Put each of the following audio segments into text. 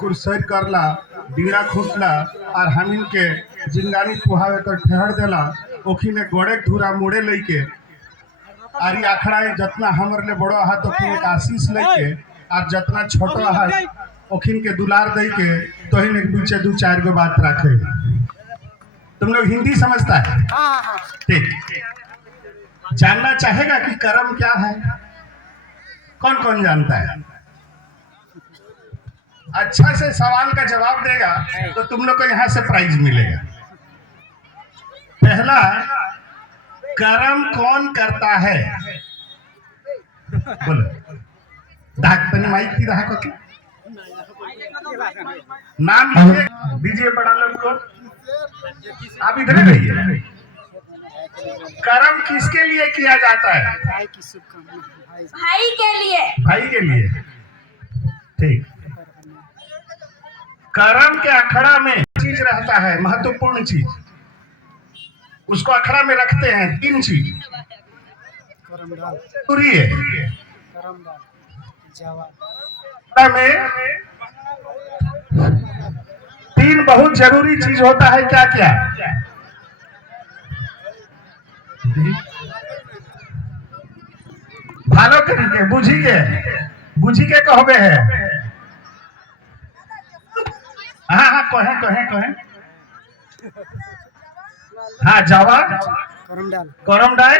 कुरसर करला बीड़ा खूटला और हमिन के जिंगानी पुहावे कर ठहर देला ओखी ने गोड़े धूरा मुड़े लेके और ये आखड़ा जितना हमर ले बड़ो हा तो फिर आशीष लेके और जितना छोटो हा ओखिन के दुलार दे के तो ही एक पीछे दो चार गो बात रखे। तुम लोग हिंदी समझता है? ठीक। जानना चाहेगा कि कर्म क्या है? कौन कौन जानता है? अच्छा से सवाल का जवाब देगा तो तुम लोग को यहाँ से प्राइज मिलेगा। पहला, कर्म कौन करता है? बोलो। धाक तनी माइक की रहा को नाम दीजिए बड़ा लोग को। आप इधर रहिए। कर्म किसके लिए किया जाता है? भाई के लिए। भाई के लिए। ठीक। कर्म के अखड़ा में चीज रहता है, महत्वपूर्ण चीज, उसको अखड़ा में रखते हैं। 3 चीज पूरी है में। 3 बहुत जरूरी चीज होता है। क्या क्या? भालो करिए, बुझी के कहबे है। हाँ हाँ कहे हाँ जावा करम डाल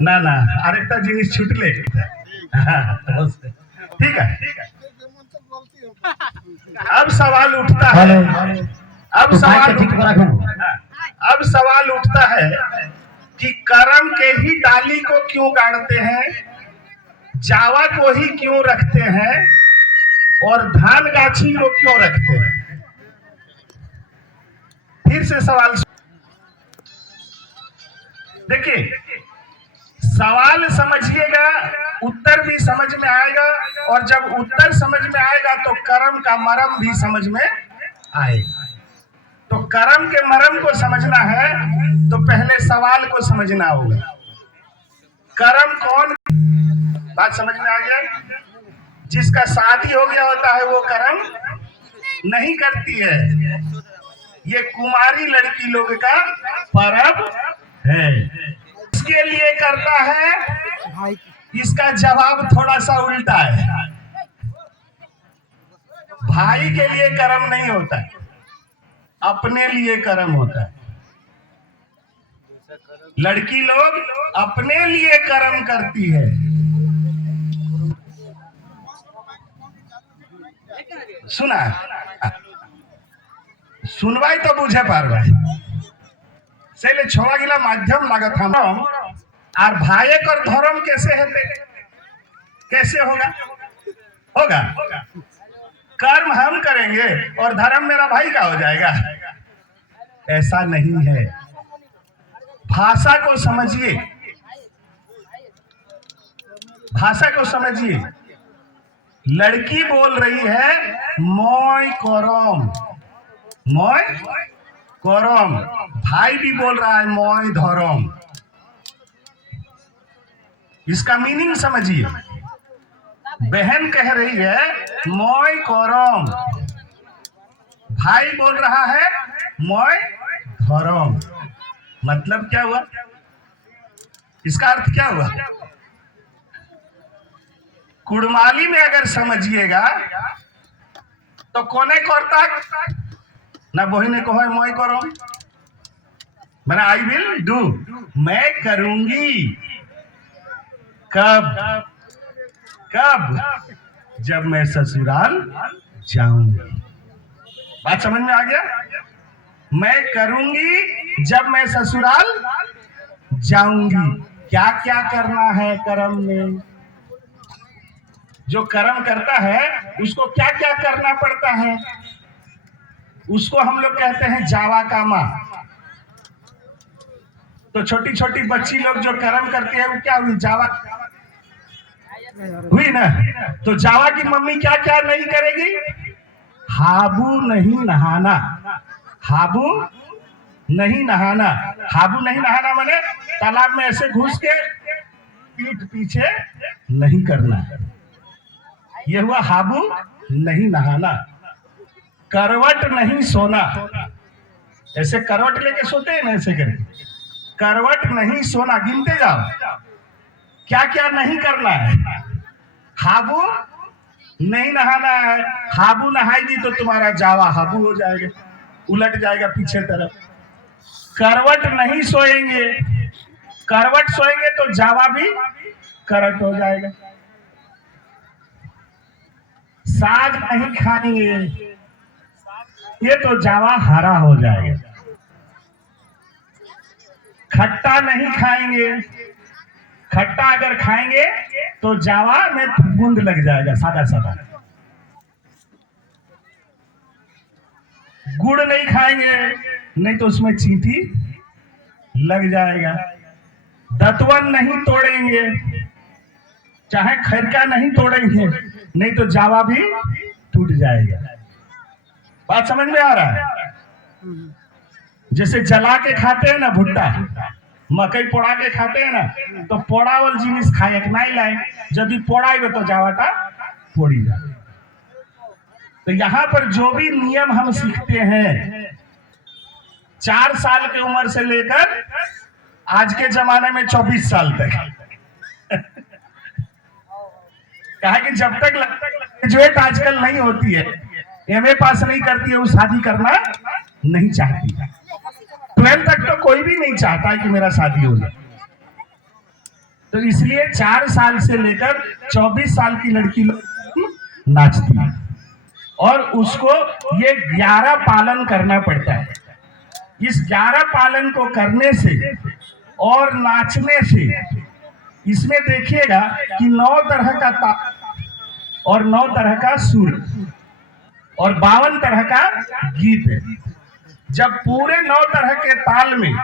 ना ना आरेकटा जिनिस छुटले। ठीक है। अब सवाल उठता है अब सवाल उठता है कि कर्म के ही डाली को क्यों गाड़ते हैं, जावा को ही क्यों रखते हैं और धान गाछी को क्यों रखते हैं? फिर से सवाल देखिए, सवाल समझिएगा, उत्तर भी समझ में आएगा, और जब उत्तर समझ में आएगा तो कर्म का मर्म भी समझ में आएगा। तो कर्म के मर्म को समझना है तो पहले सवाल को समझना होगा। कर्म कौन? बात समझ में आ गया? जिसका शादी हो गया होता है वो कर्म नहीं करती है। ये कुमारी लड़की लोग का पर्व है। इसके लिए करता है, इसका जवाब थोड़ा सा उल्टा है। भाई के लिए कर्म नहीं होता है, अपने लिए कर्म होता है। लड़की लोग अपने लिए कर्म करती है। सुना सुनवाई तो बुझे पार भाई से ले छोड़ा गिला माध्यम लागत हम और भाई कर धर्म कैसे है? कैसे होगा? कर्म हम करेंगे और धर्म मेरा भाई का हो जाएगा? ऐसा नहीं है। भाषा को समझिए, भाषा को समझिए। लड़की बोल रही है मोय करम, भाई भी बोल रहा है मोय धर्म। इसका मीनिंग समझिए। बहन कह रही है मोय करम, भाई बोल रहा है मोय धर्म। मतलब क्या हुआ? इसका अर्थ क्या हुआ? कुड़माली में अगर समझिएगा तो कोने करता ना बहिने कहो मैं करो, मैंने आई विल डू, मैं करूंगी। कब? जब मैं ससुराल जाऊंगी। बात समझ में आ गया? मैं करूंगी जब मैं ससुराल जाऊंगी। क्या क्या करना है कर्म में? जो कर्म करता है उसको क्या क्या करना पड़ता है? उसको हम लोग कहते हैं जावा का माँ। तो छोटी छोटी बच्ची लोग जो कर्म करती है वो क्या हुई? जावा हुई ना। तो जावा की मम्मी क्या क्या नहीं करेगी? हाबू नहीं नहाना। हाबू नहीं नहाना माने तालाब में ऐसे घुस के पीठ पीछे नहीं करना। यह हुआ हाबू नहीं नहाना। करवट नहीं सोना, ऐसे करवट लेके सोते हैं ना, ऐसे करके करवट नहीं सोना। गिनते जाओ क्या क्या नहीं करना है। हाबू नहीं नहाना है, हाबू नहाएगी तो तुम्हारा जावा हाबू हो जाएगा, उलट जाएगा पीछे तरफ। करवट नहीं सोएंगे, करवट सोएंगे तो जावा भी करट हो जाएगा। साग नहीं खाएंगे, ये तो जावा हरा हो जाएगा। खट्टा नहीं खाएंगे, खट्टा अगर खाएंगे तो जावा में बूंद लग जाएगा सादा सादा। गुड़ नहीं खाएंगे, नहीं तो उसमें चींटी लग जाएगा। दतवन नहीं तोड़ेंगे, चाहे खरका नहीं तोड़ेंगे, नहीं तो जावा भी टूट जाएगा। बात समझ में आ रहा है? जैसे जला के खाते हैं ना भुट्टा, मकई पोड़ा के खाते हैं ना, तो पोड़ावल जिनिस खाए नहीं लाए, यदि पोड़ाएगा तो जावाटा पोड़ी जाए। तो यहाँ पर जो भी नियम हम सीखते हैं 4 साल की उम्र से लेकर आज के जमाने में 24 साल तक कहा कि जब तक ग्रेजुएट आजकल नहीं होती है, एमए पास नहीं करती है, वो शादी करना नहीं चाहती। 12 तक तो कोई भी नहीं चाहता है कि मेरा शादी हो जाए। तो इसलिए 4 साल से लेकर 24 साल की लड़की नाचती है और उसको ये 11 पालन करना पड़ता है। इस 11 पालन को करने से और नाचने से, इसमें देखिएगा कि 9 तरह का ताल और 9 तरह का सुर और 52 तरह का गीत है। जब पूरे 9 तरह के ताल में,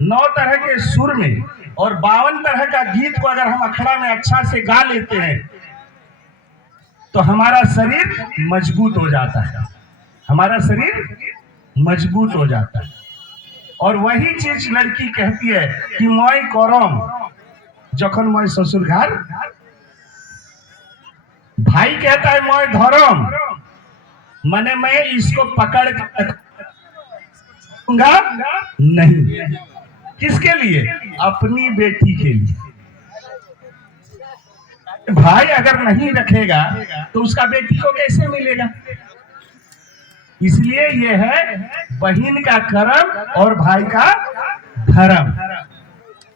9 तरह के सुर में और 52 तरह का गीत को अगर हम अखड़ा में अच्छा से गा लेते हैं तो हमारा शरीर मजबूत हो जाता है, हमारा शरीर मजबूत हो जाता है। और वही चीज लड़की कहती है कि मैं करम जखन मैं ससुर घर, भाई कहता है मैं धर्म, माने मैं इसको पकड़ नहीं। किसके लिए? अपनी बेटी के लिए। भाई अगर नहीं रखेगा तो उसका बेटी को कैसे मिलेगा? इसलिए ये है बहन का कर्म और भाई का धर्म।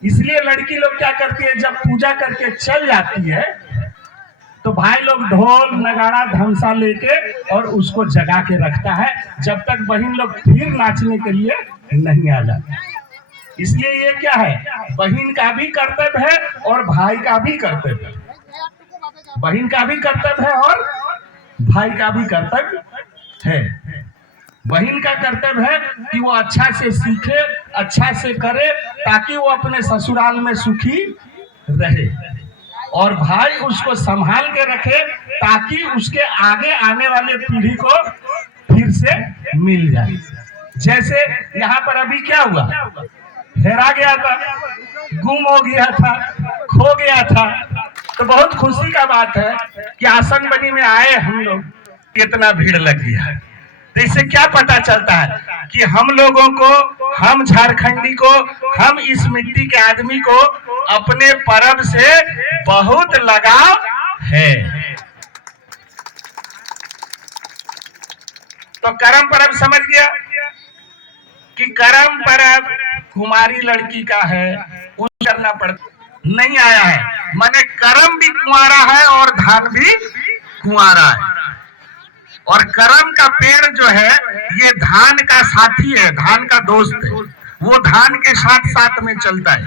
इसलिए लड़की लोग क्या करती है, जब पूजा करके चल जाती है तो भाई लोग ढोल नगाड़ा धमसा लेके और उसको जगा के रखता है जब तक बहन लोग फिर नाचने के लिए नहीं आ जाते। इसलिए ये क्या है, बहन का भी कर्तव्य है और भाई का भी कर्तव्य है। बहन का भी कर्तव्य है और भाई का भी कर्तव्य है। बहन का कर्तव्य है कि वो अच्छा से सीखे, अच्छा से करे, ताकि वो अपने ससुराल में सुखी रहे, और भाई उसको संभाल के रखे ताकि उसके आगे आने वाले पीढ़ी को फिर से मिल जाए। जैसे यहाँ पर अभी क्या हुआ, हेरा गया था, गुम हो गया था, खो गया था, तो बहुत खुशी का बात है कि आसनबनी में आए हम लोग, कितना भीड़ लग गया। तो इससे क्या पता चलता है कि हम लोगों को, हम झारखंडी को, हम इस मिट्टी के आदमी को अपने पर्व से बहुत लगाव है। तो करम पर्व समझ गया कि करम पर्व कुमारी लड़की का है, उस करना पड़ता नहीं आया है। माने करम भी कुंवारा है और धान भी कुंवारा है। और करम का पेड़ जो है ये धान का साथी है, धान का दोस्त है, वो धान के साथ साथ में चलता है।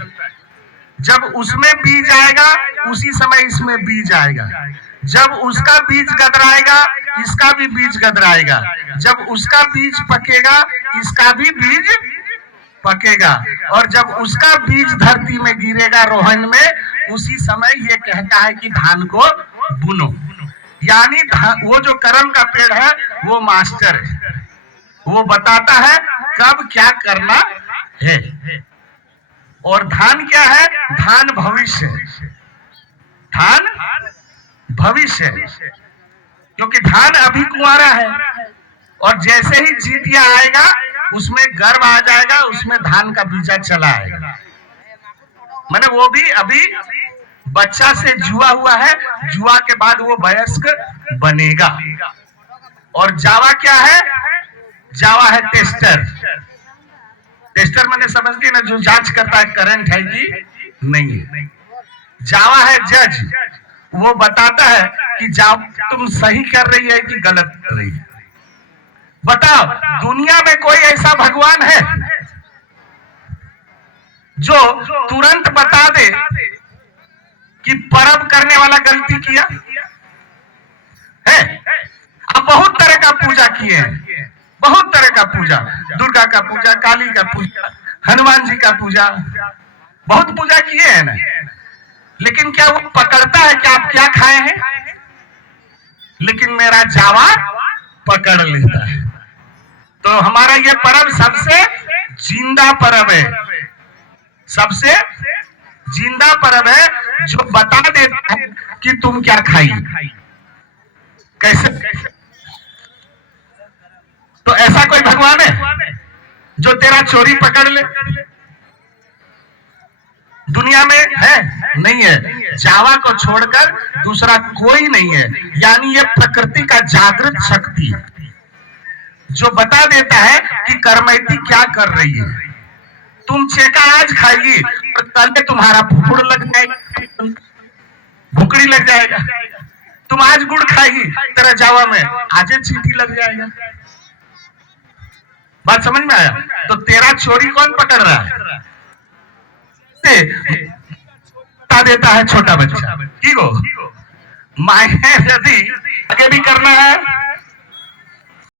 जब उसमें बीज आएगा उसी समय इसमें बीज आएगा, जब उसका बीज गदराएगा इसका भी बीज गदराएगा, जब उसका बीज पकेगा इसका भी बीज पकेगा, और जब उसका बीज धरती में गिरेगा रोहन में, उसी समय ये कहता है कि धान को बुनो। यानी वो जो करम का पेड़ है वो मास्टर है, वो बताता है कब क्या करना है। और धान क्या है? धान भविष्य है, धान भविष्य है, क्योंकि धान अभी कुंवारा है और जैसे ही जीतिया आएगा उसमें गर्भ आ जाएगा, उसमें धान का बीजा चला आएगा। मैंने वो भी अभी बच्चा से जुआ हुआ है, जुआ के बाद वो वयस्क बनेगा। और जावा क्या है? जावा है टेस्टर। टेस्टर मैंने समझती है ना, जो जांच करता है करंट है कि नहीं है। जावा है जज, वो बताता है कि जाओ तुम सही कर रही है कि गलत कर रही है। बताओ दुनिया में कोई ऐसा भगवान है जो तुरंत बता दे कि पर्व करने वाला गलती किया है? अब बहुत तरह का पूजा किए हैं, बहुत तरह का पूजा, दुर्गा का पूजा, काली का पूजा, हनुमान जी का पूजा, बहुत पूजा किए हैं ना। लेकिन क्या वो पकड़ता है कि आप क्या खाए हैं? लेकिन मेरा जावा पकड़ लेता है। तो हमारा ये पर्व सबसे जिंदा पर्व है, सबसे जिंदा पर्व है जो बता देता है कि तुम क्या खाई, कैसे। तो ऐसा कोई भगवान है जो तेरा चोरी पकड़ ले? दुनिया में है? नहीं है। जावा को छोड़कर दूसरा कोई नहीं है। यानी ये प्रकृति का जागृत शक्ति जो बता देता है कि कर्मैती क्या कर रही है। तुम चेका आज खाएगी और कल में तुम्हारा फुफुड़ लग जाएगा, भुकड़ी लग जाएगा। तुम आज गुड़ खाएगी, तेरा जावा में आज चींटी लग जाएगा। बात समझ में आया? तो तेरा चोरी कौन पकड़ रहा है? बता देता है छोटा बच्चा। ठीक हो? मायने यदि आगे भी करना है